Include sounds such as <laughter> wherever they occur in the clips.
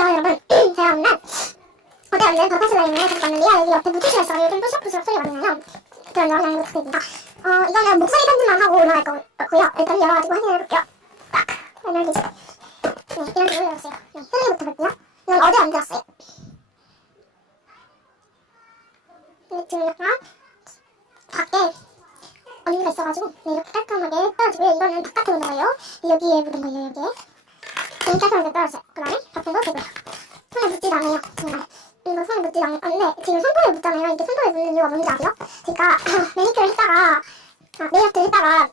안녕하세요 여러분. <clears throat> 제가 오늘 어제 오늘 버터 슬라임을 가지고 왔는데요. 여기 옆에 물티슈가 있어서 요즘 부스럭부스럭 소리가 나잖아요. 그런 영상을 부탁드립니다. 어 이거는 목소리 편집만 하고 올라갈 거고요. 일단 열어가지고 확인해볼게요. 딱! 열리지 네 이런 식으로 열었어요. 네 소리부터 볼게요. 이건 어제 만들었어요. 근데 지금 약간 밖에 언니가 있어가지고 네, 이렇게 깔끔하게 떨어지고요. 이거는 묻은 거예요. 여기에 묻은 거예요 여기에. 네, 깔끔하게 떨어졌어요. 그 다음에 되고요 손에 묻지 않아요. 정말. 이거 손에 묻지 않는데 지금 손톱에 묻잖아요. 이게 손톱에 묻는 이유가 뭔지 아세요? <laughs> 제가 매니큐어를 했다가 아, 네일아트 했다가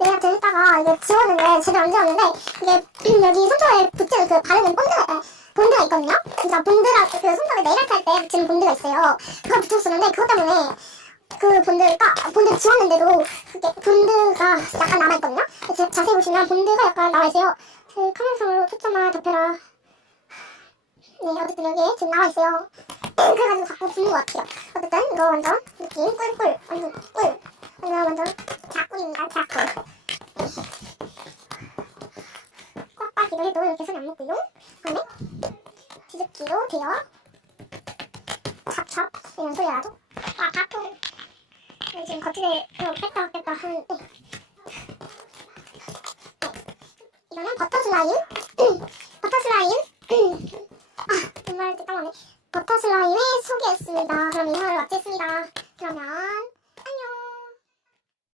네일아트 했다가 이게 지웠는데 제대로 안 지웠는데 이게 <clears throat> 여기 손톱에 붙이는 그 바르는 본드 본드가 있거든요? 그러니까 본드랑 그 손톱에 네일아트 할때 붙이는 본드가 있어요. 그거 붙였었는데 그것 때문에 그 본드가 본드를 지웠는데도 그게 본드가 약간 남아 있거든요? 자- 자세히 보시면 본드가 약간 남아있어요. 그 카메라 상으로 초점만 덮여라. 네 어쨌든 여기에 지금 나와있어요. 그래가지고 자꾸 부는 것 같아요. 어쨌든 이거 완전 느낌 꿀꿀 완전 꿀. 완전 완전 자꿀입니다 자꿀 꽉 빠기도 해도 이렇게 손이 안 먹고요 그다음에 뒤집기도 돼요. 찹찹 이런 소리 나죠 아 바쁘 지금 겉에 뺐다 뺐다 하는데. 이거는 버터 슬라임 버터 슬라임? 아 정말 까먹네. 버터 슬라임을 소개했습니다. 그럼 이거를 마치겠습니다. 그러면